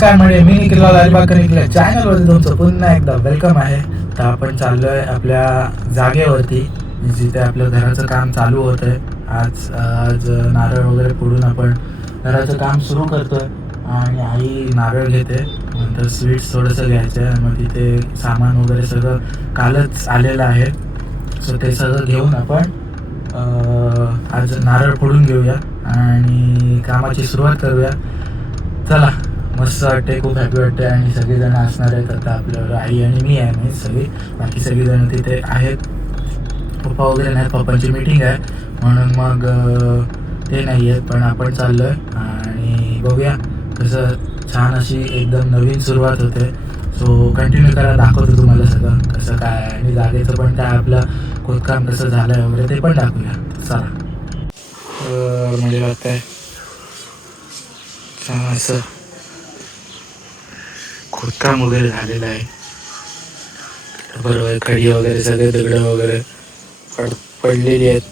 नमस्कार म्हणजे मी निखिल लालबागकर निखिल चॅनलवरती तुमचं पुन्हा एकदा वेलकम आहे. तर आपण चाललो आहे आपल्या जागेवरती जिथे आपलं घराचं काम चालू होतं आहे. आज नारळ वगैरे फोडून आपण घराचं काम सुरू करतो आहे. आणि आई नारळ घेते, नंतर स्वीट्स थोडंसं घ्यायचं आहे. मग तिथे सामान वगैरे सगळं कालच आलेलं आहे. सो ते सगळं घेऊन आपण आज नारळ फोडून घेऊया आणि कामाची सुरुवात करूया. चला, मस्त वाटते, खूप हॅपी वाटते. आणि सगळेजण असणार आहेत आता आपल्यावर. आई आणि मी आहे, मी सगळी, बाकी सगळेजण तिथे आहेत. पप्पा वगैरे नाहीत, पप्पांची मीटिंग आहे म्हणून मग ते नाही आहेत. पण आपण चाललो आहे आणि बघूया कसं छान अशी एकदम नवीन सुरुवात होते. सो कंटिन्यू करा, दाखवतो तुम्हाला सगळं कसं काय आहे आणि जागेचं पण काय आपलं खोदकाम कसं झालं आहे वगैरे ते पण दाखवूया. चला. म्हणजे वाटतंय छान असं खोदकाम वगैरे झालेलं आहे. बरोबर, खडी वगैरे सगळे दगडं वगैरे पडलेली आहेत.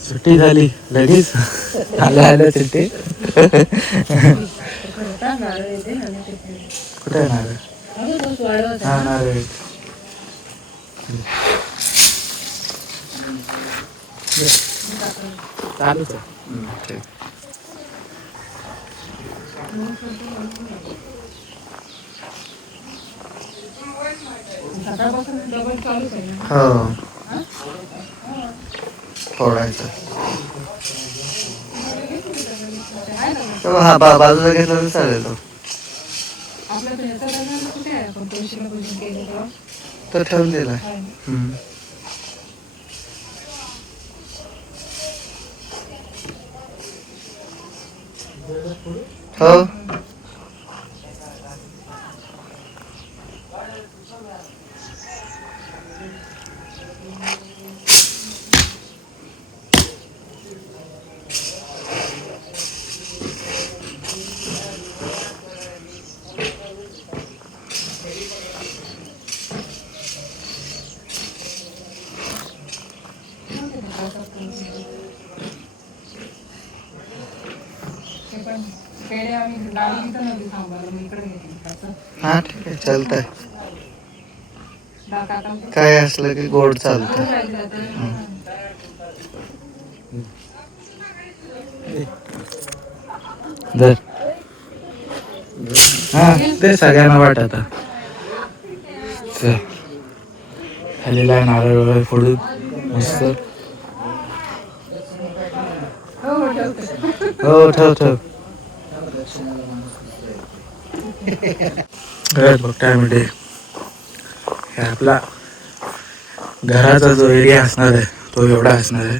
सुट्टी झाली लगेच. आलं सुट्टी. कुठे नारळ? हा, नारळ चालूच आहे. हो, फोडायचं. हा, बाजूला घेतला तर चालेल. तो ठेवून दिला. हो, हा, ठीक आहे, चालतंय. काय असलं की गोड चालतं. हा, ते सगळ्यांना वाटत झालेला आहे. नारळ वगैरे फोडून मस्त. हो, ठेव ठेव. बघ काय म्हणते, हे आपला घराचा जो एरिया असणार आहे तो एवढा असणार आहे.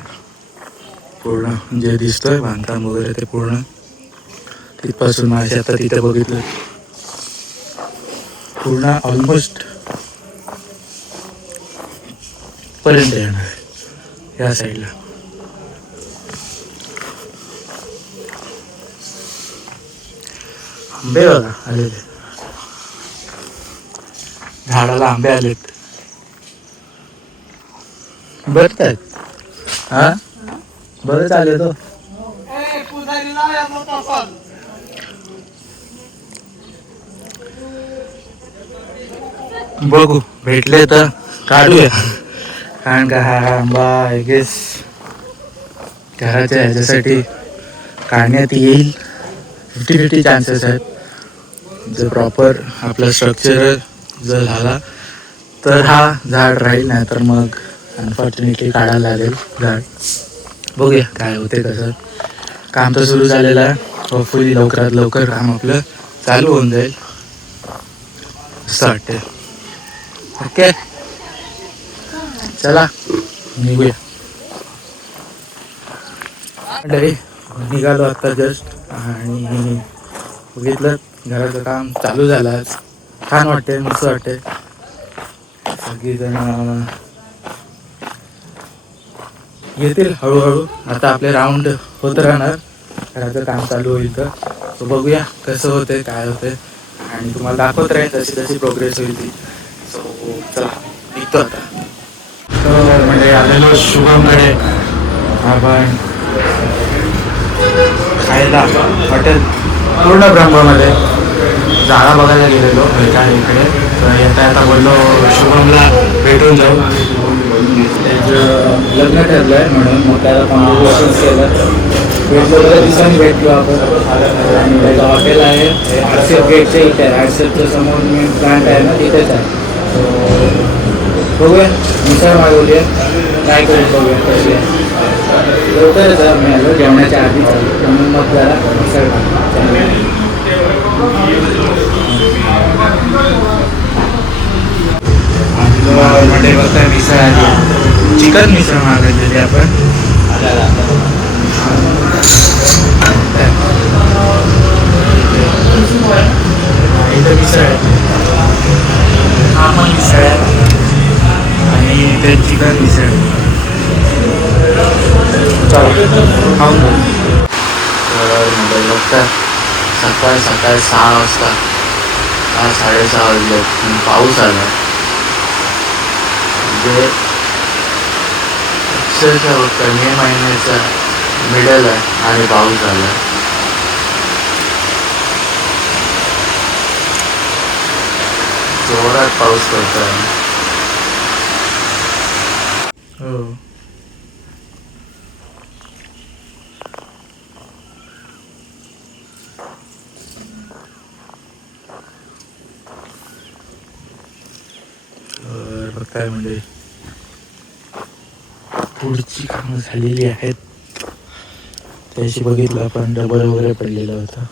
पूर्ण जे दिसतोय बांधकाम वगैरे ते पूर्ण तिथपासून माझ्या आता तिथे बघितलं पूर्ण ऑलमोस्ट पर्यंत येणार आहे या साईडला. आंबे बघा आलेले, झाडाला आंबे आलेत. बरं आहेत. हा, बरं चालेल तो. बघू भेटले तर काढूया, कारण का हा आंबा आय गेस घराच्या ह्याच्यासाठी काढण्यात येईल. 50-50 चान्सेस आहेत. जर प्रॉपर आपलं स्ट्रक्चर जर झाला तर हा झाड राहील, नाही तर मग अनफॉर्च्युनेटली काढायला लागेल झाड. बघूया काय होते कसं. काम तर सुरू झालेलं आहे, होपफुली लवकरात लवकर काम आपलं चालू होऊन जाईल असं वाटते. ओके, चला निघूया. निघालो आत्ता जस्ट आणि बघितलं घराचं काम चालू झालं. आज छान वाटते, मस्त वाटते. सगळीजण येतील हळूहळू. आता आपले राऊंड होत राहणार, घराचं काम चालू होईल तर तो बघूया कसं होते काय होते आणि तुम्हाला दाखवत राहील जशी जशी प्रोग्रेस होईल ती. सो चला निघतो आता. तर म्हणजे आलेलो शुभमकडे आपण खायला हॉटेल पूर्ण ब्रह्ममध्ये जागा बघायला गेलेलो एका इकडे. तर येता येता बोललो शुभमला भेटून जाऊ. त्याचं लग्न ठरलं आहे म्हणून मग त्याला कॉन्ग्रॅच्युलेशन केलं. भेटलो तर दिवसांनी भेटलो आपण. आणि त्याचं हॉटेल आहे आरसीएफ गेटच्या इथे आहे. आरसीएफच्या समोर मेन प्लांट आहे ना तिथेच आहे. बघूया मिसळ मागवूया, ट्राय करून बघूया कशी आहे. लवकरच मी आलो जेवणाच्या आधी चालू म्हणून मग जरा मिसळ मध्ये बघता मिसळ आली. चिकन मिसळ मागितलेली आपण. इथं मिसळ आहे, हा पण मिसळ आहे आणि ते चिकन मिसळ. खाऊन बघता सकाळ सकाळ 6 वाजता 6:30 वाजले पाऊस आला. म्हणजे अक्षरशः बघता मे महिन्याचा मिडल आहे आणि पाऊस आला. जोरात पाऊस पडतोय. हो बघताय म्हणजे पुढची कामं झालेली आहेत. त्याशी बघितलं आपण डबल वगैरे पडलेला होता.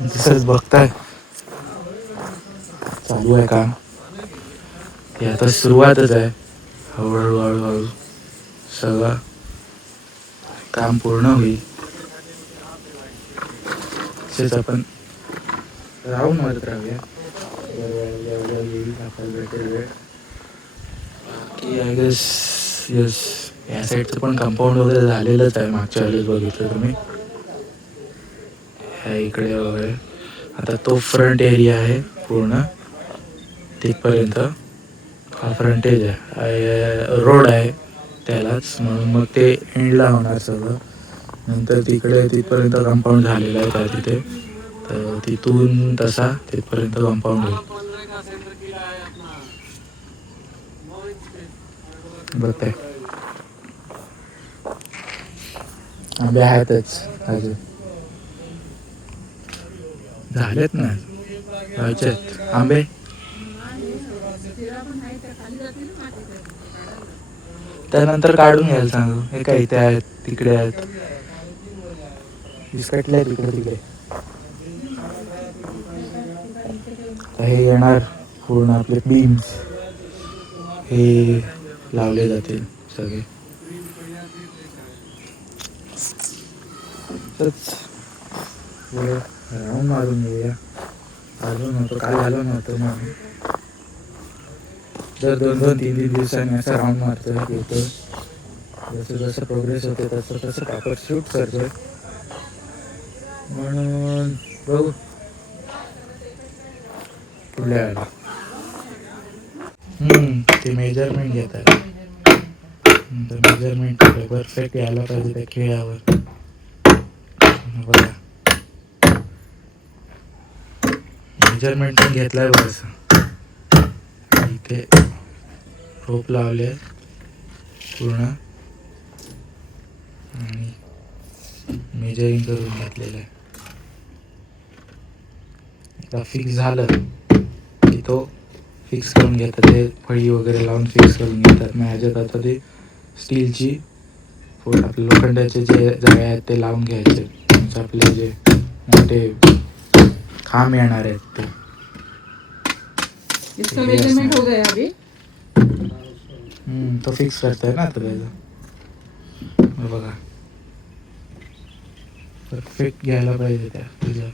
तसंच बघताय चालू आहे काम. हे आता सुरुवातच आहे. हळूहळू हळूहळू सगळं काम पूर्ण होईल. तसेच आपण राऊंड मारत राहूया. येईल आपल्याला भेटेल वेळ. बाकी आय गेस यस या साईडचं पण कंपाऊंड वगैरे झालेलंच आहे. मागच्या वेळेस बघितलं तुम्ही ह्या इकडे वगैरे. आता तो फ्रंट एरिया आहे पूर्ण तिथपर्यंत. हा फ्रंटेज आहे, रोड आहे त्यालाच, म्हणून मग ते एंडला होणार सगळं. नंतर तिकडे तिथपर्यंत कंपाऊंड झालेलं आहे त्या तिथे. तर तिथून तसा तिथपर्यंत कंपाऊंड होईल. बघताय आंबे आहेतच अजून, झालेत ना व्हायचे आंबे. त्यानंतर काढून घ्यायला सांगू. हे काय इथे आहेत तिकडे आहेत, विस्कटले तिकडे तिकडे. हे येणार पूर्ण आपले बीम्स हे लावले जातील सगळे. राऊंड मारून घेऊया. आलो नव्हतो काल, आलो नव्हतो म्हणून दर 2-2-3 दिवसांनी असं राऊंड मारतोय, येतोय. जसं जसं प्रोग्रेस होते तसं तसं प्रॉपर शूट करतोय. म्हणून बघू पुढल्या वेळेला. ते मेजरमेंट घेतात. मेजरमेंट परफेक्ट यायला पाहिजे त्या खेळावर. बघा मेजरमेंट पण घेतलाय बरं. इथे रोप लावले पूर्ण आणि मेजरिंग करून घेतलेलं आहे. एकदा फिक्स झालं की तो फिक्स करून घेतात, ते फळी वगैरे लावून फिक्स करून घेतात. मग ह्याच्यात आता ते स्टीलची आपले लोखंडाचे जे जाळे आहेत ते लावून घ्यायचे. म्हणजे आपले जे मोठे खांब येणार आहेत ते. इसका मेजरमेंट हो गया अभी? तो फिक्स करताय ना आता त्याचा. बघा परफेक्ट घ्यायला पाहिजे त्या तुझ्या.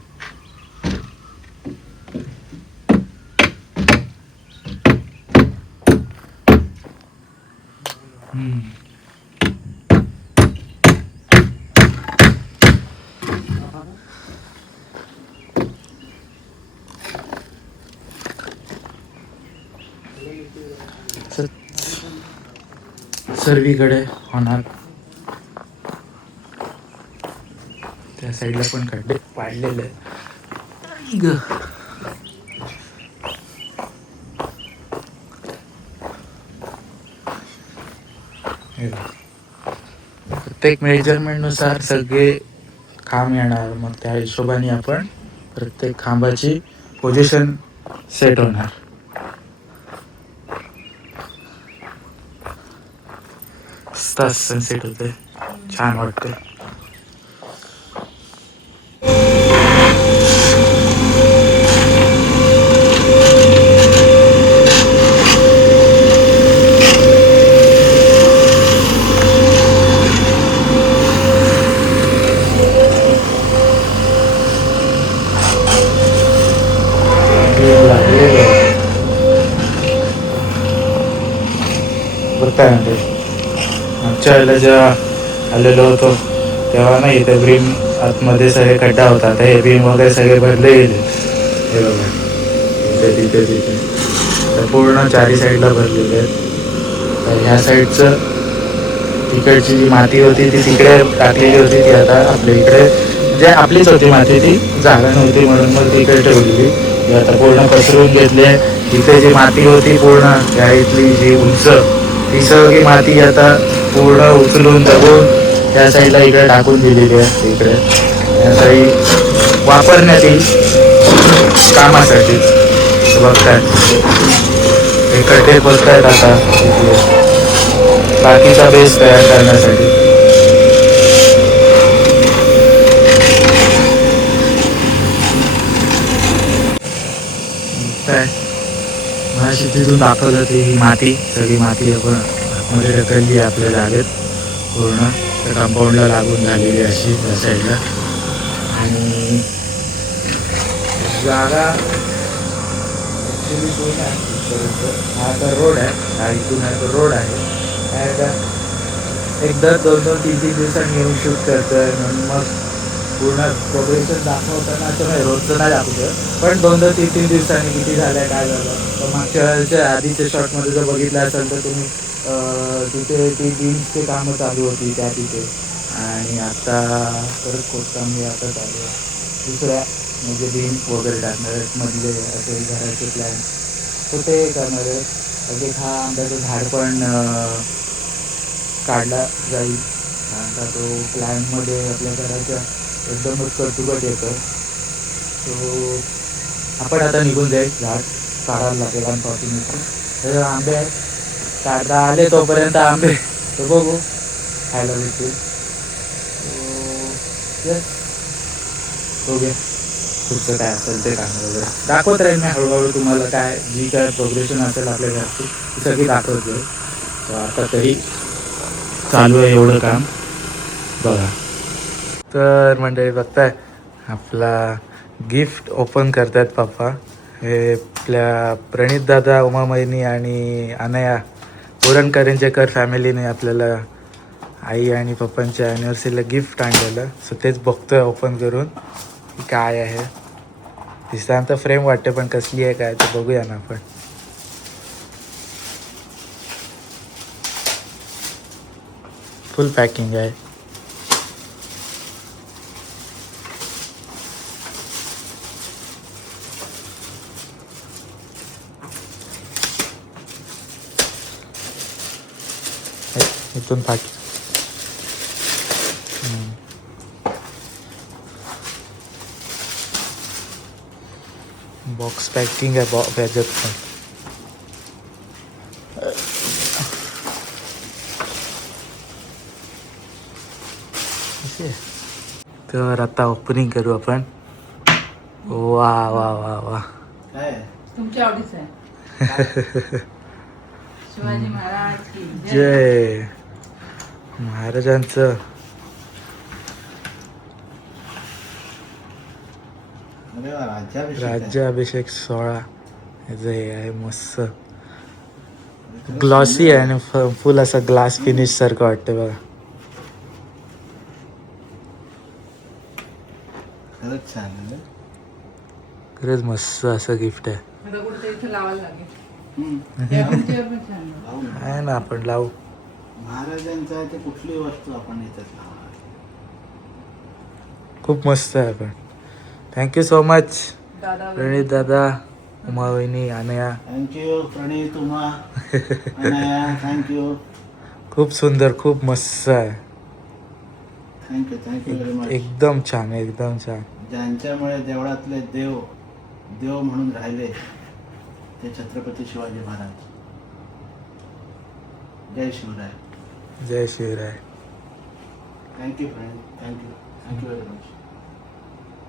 सर्वीकडे होणार. त्या साईडला पण खड्डे पाडलेले आहेत. प्रत्येक मेजरमेंटनुसार सगळे खांब येणार. मग त्या हिशोबाने आपण प्रत्येक खांबाची पोझिशन सेट होणार. सनसेट होते, छान वाटते. काय म्हणते, मागच्या वेळेला जेव्हा आलेलो होतो तेव्हा नाही, ते बीम आतमध्ये सगळे खड्डा होता. आता हे बीम वगैरे सगळे भरले गेले. हे बघा इथे तिथे तिथे तर पूर्ण चारी साईडला भरलेले आहेत. तर ह्या साईडचं तिकडची जी माती होती ती तिकडे टाकलेली होती, ती आता आपल्या इकडे म्हणजे आपलीच होती माती, ती जागा नव्हती म्हणून मग ती इकडे ठेवलेली. ती आता पूर्ण पसरवून घेतली. इथे जी माती होती पूर्ण त्या इथली जी उंच, ती सगळी माती आता पूर्ण उचलून दबून त्या साईडला इकडे टाकून दिलेली आहे. इकडे या साईड वापरण्यात येईल कामासाठी. बघताय हे खड्डे बसतायत आता बाकीचा बेस तयार करण्यासाठी. काय माझ्या तिथून दाखवलं ते ही माती, सगळी माती आपण आतमध्ये ढकलली आपल्या जागेत. पूर्ण त्या कंपाऊंडला लागून झालेली अशी त्या साईडला. आणि जागा ॲक्च्युली पूर्ण आहे तिथपर्यंत. हा आता रोड आहे, हा इथून आहे तो रोड आहे. काय आता एकदा 2-2-3-3 दिवसांनी येऊन शूट करतोय म्हणून मग पूर्ण प्रोग्रेशन दाखवताना असं नाही, रोजचं नाही दाखवतं, पण 2-2-3-3 दिवसांनी किती झालंय काय झालं. तर मागच्या वेळेच्या आधीच्या शॉटमध्ये जर बघितलं असेल तर तुम्ही तिथे ती बीम्सची कामं चालू होती त्या तिथे. आणि आता परत खोदकाम हे आता चालू आहे. दुसऱ्या म्हणजे बीम वगैरे टाकणार आहेत मधले असे घराचे प्लॅन, तर ते करणार आहे. अगदी हा आंब्याचं झाड पण काढला जाईल. आता तो प्लॅनमध्ये आपल्या घराच्या एकदमच कटुकट येतं. तो आपण आता निघून जाईल, झाड काढायला लागेल अनफॉर्च्युनेटली. तर आंबे आहेत, काढता आले तोपर्यंत आंबे तर बघू खायला भेटतील. बघूया पुढचं काय असेल ते काम वगैरे दाखवत राहील मी हळूहळू तुम्हाला. काय जी काय प्रोग्रेशन असेल आपल्या घरची ती सगळी दाखवत जाईल. तर आता तरी चालू आहे एवढं काम बघा. तर मंडळी बघताय आपला गिफ्ट ओपन करतायत पप्पा. हे आपल्या प्रणित दादा, उमामयनी आणि अनया पुरणकरेंचेकर फॅमिलीने आपल्याला आई आणि पप्पांच्या ॲनिव्हर्सरीला गिफ्ट आणलेलं. सो तेच बघतोय ओपन करून काय आहे. दिसताना फ्रेम वाटते पण कसली आहे काय ते बघूया ना आपण. फुल पॅकिंग आहे. इथून पाठी बॉक्स पॅकिंग आहे ह्याच्यात पण. तर आता ओपनिंग करू आपण. वा वा वा वा. तुमच्या आवडीचं आहे. शिवाजी महाराज की जय महाराजांचं. राज्याभिषेक सोहळा ह्याचं हे आहे मस्त. ग्लॉसी आहे आणि फुल असा ग्लास फिनिश सारखं वाटतं बघा. खरंच छान आहे. खरंच मस्त असं गिफ्ट आहे. आता कुठे इथे लावायला लागेल. हम्म. त्या पण छान आहे. लावू ना. आहे ना आपण लावू. महाराजांचं आहे ते कुठली वस्तू आपण याच्यात लावणार. खूप मस्त आहे पण. थँक्यू सो मच दादा प्रणित दादा, उमा वहिनी, अनया. थँक्यू प्रणित, उमा, अनया, थँक्यू. खूप सुंदर, खूप मस्त आहे. Thank you very much. एकदम छान, एकदम छान. ज्यांच्यामुळे देवळातले देव देव म्हणून राहिले ते छत्रपती शिवाजी महाराज. जय शिवराय. जय Shivrai. Thank you friend. Thank you very much.